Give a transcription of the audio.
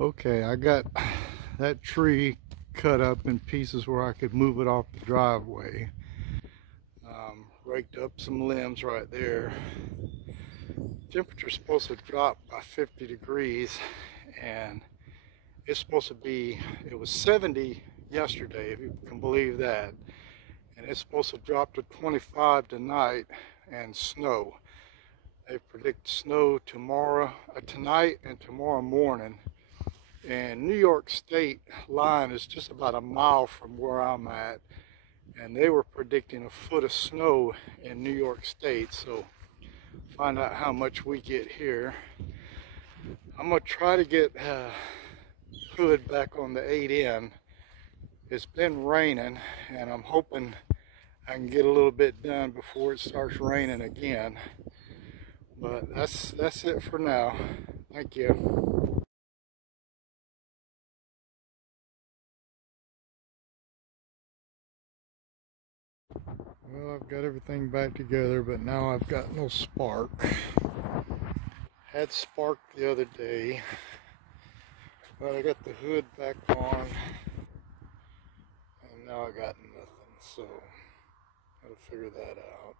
Okay, I got that tree cut up in pieces where I could move it off the driveway. Raked up some limbs right there. Temperature's supposed to drop by 50 degrees, and it's supposed to be, it was 70 yesterday, if you can believe that. And it's supposed to drop to 25 tonight and snow. They predict snow tonight and tomorrow morning. And New York State line is just about a mile from where I'm at, and they were predicting a foot of snow in New York State. So find out how much we get here. I'm gonna try to get hood back on the 8N. It's been raining, and I'm hoping I can get a little bit done before it starts raining again. But that's it for now. Thank you. Well, I've got everything back together, but now I've got no spark. Had spark the other day, but I got the hood back on, and now I got nothing, so I'll figure that out.